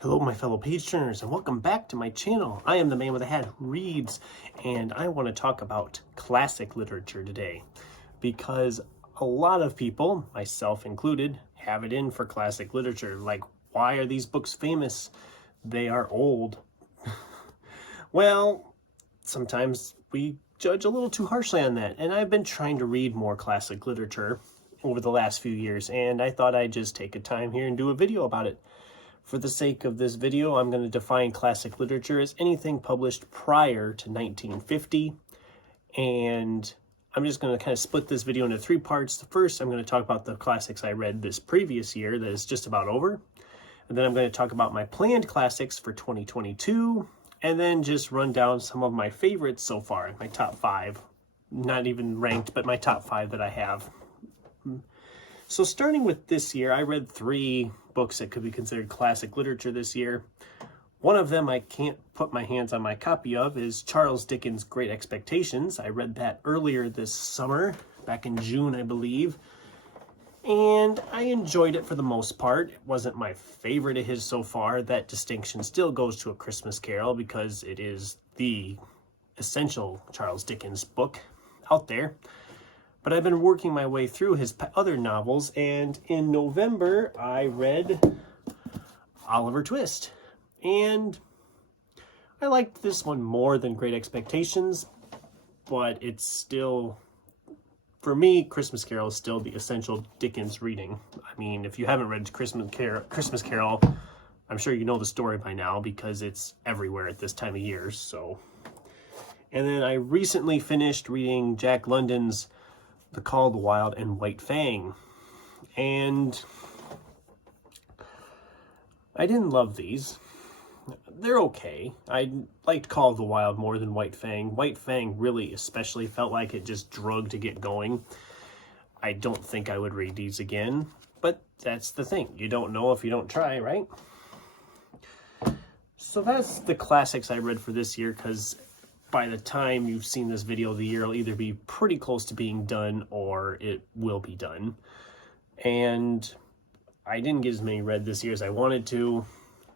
Hello, my fellow page turners, and welcome back to my channel. I am the man with a hat who reads, and I want to talk about classic literature today because a lot of people, myself included, have it in for classic literature. Like, why are these books famous? They are old. Well, sometimes we judge a little too harshly on that, and I've been trying to read more classic literature over the last few years, and I thought I'd just take a time here and do a video about it. For the sake of this video, I'm going to define classic literature as anything published prior to 1950, and I'm just going to kind of split this video into three parts. The first, I'm going to talk about the classics I read this previous year that is just about over, and then I'm going to talk about my planned classics for 2022, and then just run down some of my favorites so far, my top 5, not even ranked, but my top 5 that I have. So starting with this year, I read 3 books that could be considered classic literature this year. One of them I can't put my hands on my copy of is Charles Dickens' Great Expectations. I read that earlier this summer, back in June, I believe, and I enjoyed it for the most part. It wasn't my favorite of his so far. That distinction still goes to A Christmas Carol because it is the essential Charles Dickens book out there. But I've been working my way through his other novels, and in November, I read Oliver Twist. And I liked this one more than Great Expectations, but it's still, for me, Christmas Carol is still the essential Dickens reading. I mean, if you haven't read Christmas Carol, I'm sure you know the story by now because it's everywhere at this time of year, so. And then I recently finished reading Jack London's The Call of the Wild and White Fang, and I didn't love these. They're okay. I liked Call of the Wild more than White Fang. White Fang really especially felt like it just drug to get going. I don't think I would read these again, but that's the thing. You don't know if you don't try, right? So that's the classics I read for this year, because by the time you've seen this video, the year will either be pretty close to being done or it will be done. And I didn't get as many read this year as I wanted to,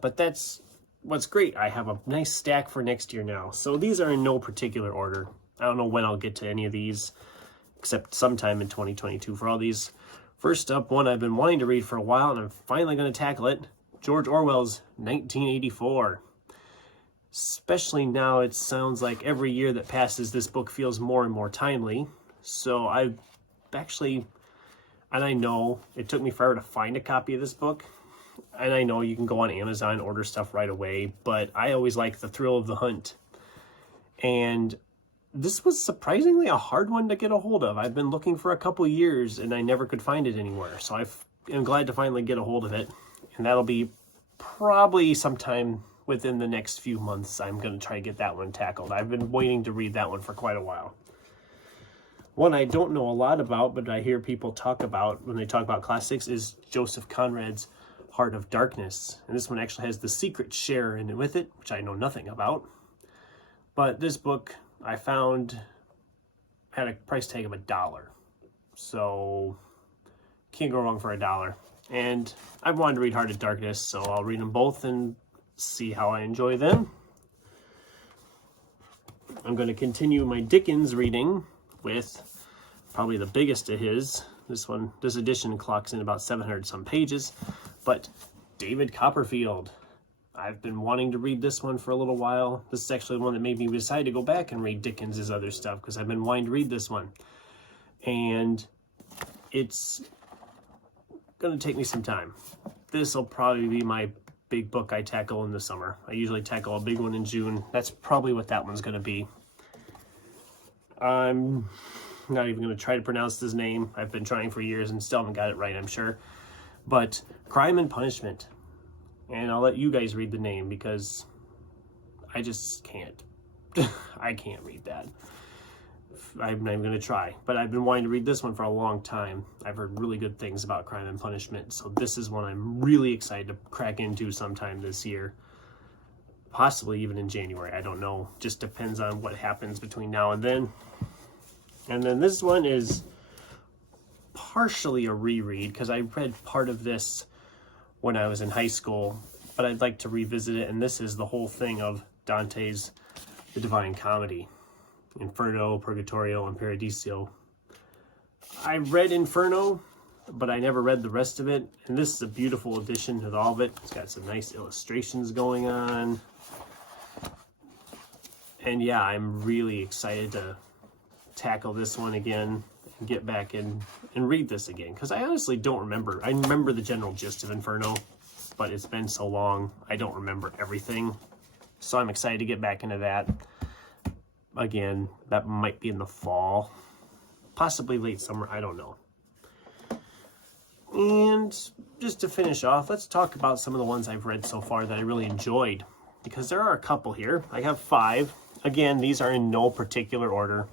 but that's what's great. I have a nice stack for next year now. So these are in no particular order. I don't know when I'll get to any of these, except sometime in 2022 for all these. First up, one I've been wanting to read for a while, and I'm finally going to tackle it. George Orwell's 1984. Especially now, it sounds like every year that passes, this book feels more and more timely. So I've actually, and I know it took me forever to find a copy of this book, and I know you can go on Amazon and order stuff right away, but I always like the thrill of the hunt. And this was surprisingly a hard one to get a hold of. I've been looking for a couple years and I never could find it anywhere. So I'm glad to finally get a hold of it, and that'll be probably sometime within the next few months. I'm going to try to get that one tackled. I've been waiting to read that one for quite a while. One I don't know a lot about, but I hear people talk about when they talk about classics, is Joseph Conrad's Heart of Darkness. And this one actually has The Secret share in it with it, which I know nothing about. But this book I found had a price tag of $1. So can't go wrong for $1. And I've wanted to read Heart of Darkness, so I'll read them both and see how I enjoy them. I'm going to continue my Dickens reading with probably the biggest of his. This edition clocks in about 700 some pages, but David Copperfield. I've been wanting to read this one for a little while. This is actually the one that made me decide to go back and read Dickens's other stuff, because I've been wanting to read this one. And it's going to take me some time. This will probably be my big book I tackle in the summer. I usually tackle a big one in June. That's probably what that one's going to be. I'm not even going to try to pronounce his name. I've been trying for years and still haven't got it right, I'm sure. But Crime and Punishment. And I'll let you guys read the name because I just can't. I can't read that. I'm not even going to try. But I've been wanting to read this one for a long time. I've heard really good things about Crime and Punishment. So this is one I'm really excited to crack into sometime this year. Possibly even in January. I don't know. Just depends on what happens between now and then. And then this one is partially a reread because I read part of this when I was in high school, but I'd like to revisit it, and this is the whole thing of Dante's The Divine Comedy. Inferno, Purgatorio, and Paradiso. I read Inferno, but I never read the rest of it, and this is a beautiful addition to all of it. It's got some nice illustrations going on. And yeah, I'm really excited to tackle this one again and get back in and read this again, because I honestly don't remember. I remember the general gist of Inferno, but it's been so long, I don't remember everything. So I'm excited to get back into that. Again, that might be in the fall, possibly late summer, I don't know. And just to finish off, let's talk about some of the ones I've read so far that I really enjoyed, because there are a couple here. I have 5. Again, these are in no particular order.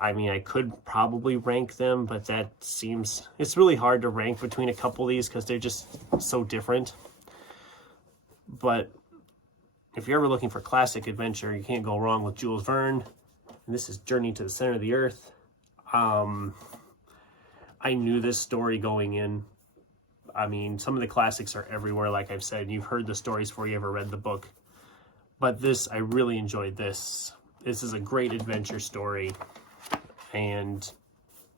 I mean, I could probably rank them, but it's really hard to rank between a couple of these because they're just so different. But if you're ever looking for classic adventure, you can't go wrong with Jules Verne. And this is Journey to the Center of the Earth. I knew this story going in. I mean, some of the classics are everywhere, like I've said. You've heard the stories before you ever read the book. But this, I really enjoyed this. This is a great adventure story. And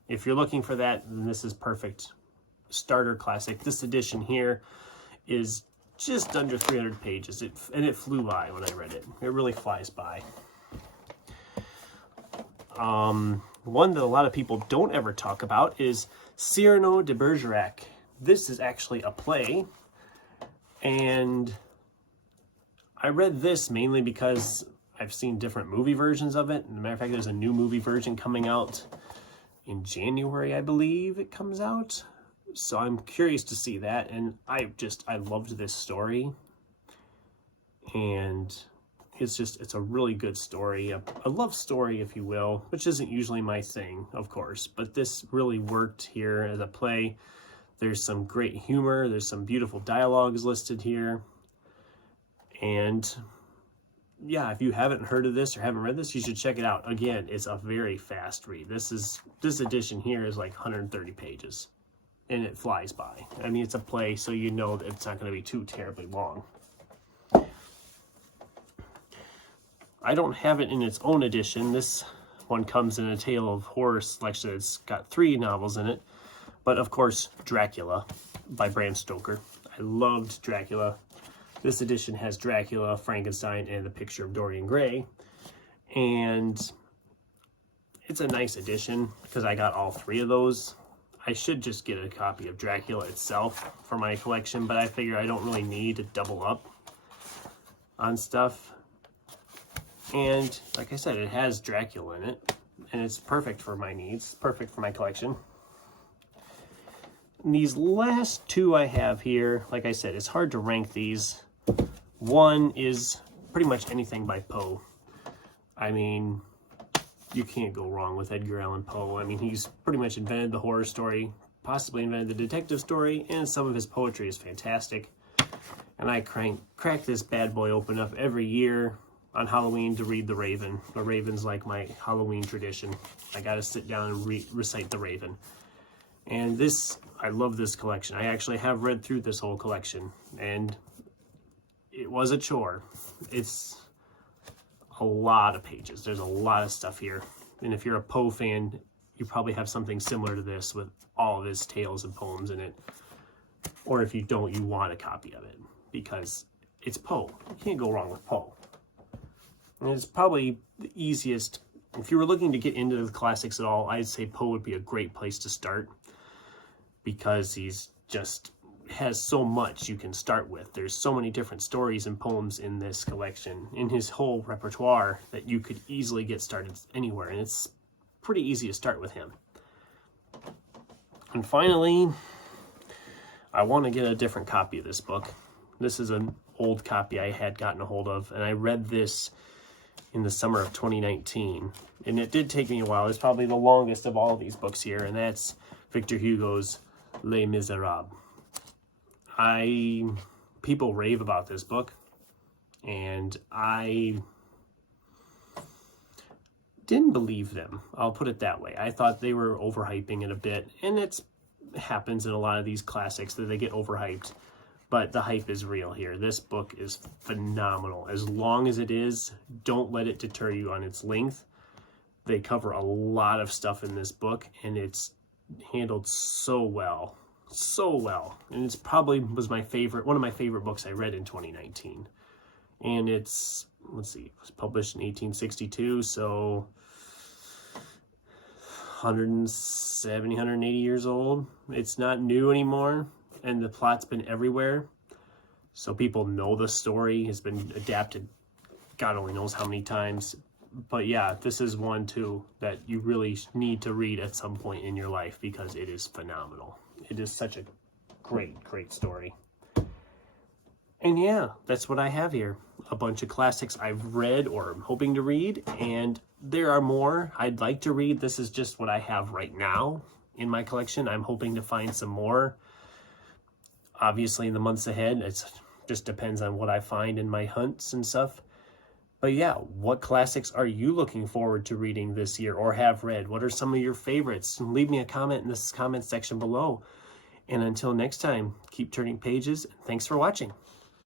if you're looking for that, then this is perfect. Starter classic. This edition here is just under 300 pages. And it flew by when I read it. It really flies by. One that a lot of people don't ever talk about is Sierno de Bergerac. This is actually a play, and I read this mainly because I've seen different movie versions of it. As a matter of fact, there's a new movie version coming out in January, I believe it comes out. So I'm curious to see that, and I loved this story, and it's a really good story, a love story, if you will, which isn't usually my thing, of course, but this really worked here as a play. There's some great humor, there's some beautiful dialogues listed here, and yeah, if you haven't heard of this or haven't read this, you should check it out. Again, it's a very fast read. This edition here is like 130 pages, and it flies by. I mean, it's a play, so you know that it's not going to be too terribly long. I don't have it in its own edition. This one comes in a Tale of Horror selection. It's got 3 novels in it. But of course, Dracula by Bram Stoker. I loved Dracula. This edition has Dracula, Frankenstein, and the picture of Dorian Gray. And it's a nice edition because I got all 3 of those. I should just get a copy of Dracula itself for my collection, but I figure I don't really need to double up on stuff. And like I said, it has Dracula in it, and it's perfect for my needs, perfect for my collection. And these last 2 I have here, like I said, it's hard to rank these. One is pretty much anything by Poe. I mean, you can't go wrong with Edgar Allan Poe. I mean, he's pretty much invented the horror story, possibly invented the detective story, and some of his poetry is fantastic. And I crack this bad boy open up every year on Halloween to read The Raven. The Raven's like my Halloween tradition. I gotta sit down and recite The Raven. And I love this collection. I actually have read through this whole collection, and it was a chore. It's a lot of pages. There's a lot of stuff here. And if you're a Poe fan, you probably have something similar to this with all of his tales and poems in it. Or if you don't, you want a copy of it because it's Poe. You can't go wrong with Poe. And it's probably the easiest. If you were looking to get into the classics at all, I'd say Poe would be a great place to start because he's just has so much you can start with. There's so many different stories and poems in this collection, in his whole repertoire, that you could easily get started anywhere, and it's pretty easy to start with him. And finally, I want to get a different copy of this book. This is an old copy I had gotten a hold of, and I read this in the summer of 2019, and it did take me a while. It's probably the longest of all of these books here, and that's Victor Hugo's Les Miserables. People rave about this book, and I didn't believe them. I'll put it that way. I thought they were overhyping it a bit, and it happens in a lot of these classics that they get overhyped. but the hype is real here. This book is phenomenal. As long as it is, don't let it deter you on its length. They cover a lot of stuff in this book, and it's handled so well. So well. And it's probably was one of my favorite books I read in 2019. And it's, let's see, it was published in 1862, so 170, 180 years old. It's not new anymore, and the plot's been everywhere. So people know the story has been adapted God only knows how many times. But yeah, this is one too that you really need to read at some point in your life because it is phenomenal. It is such a great, great story. And yeah, that's what I have here. A bunch of classics I've read or am hoping to read, and there are more I'd like to read. This is just what I have right now in my collection. I'm hoping to find some more. Obviously, in the months ahead, it just depends on what I find in my hunts and stuff. But yeah, what classics are you looking forward to reading this year or have read? What are some of your favorites? Leave me a comment in this comment section below. And until next time, keep turning pages. Thanks for watching.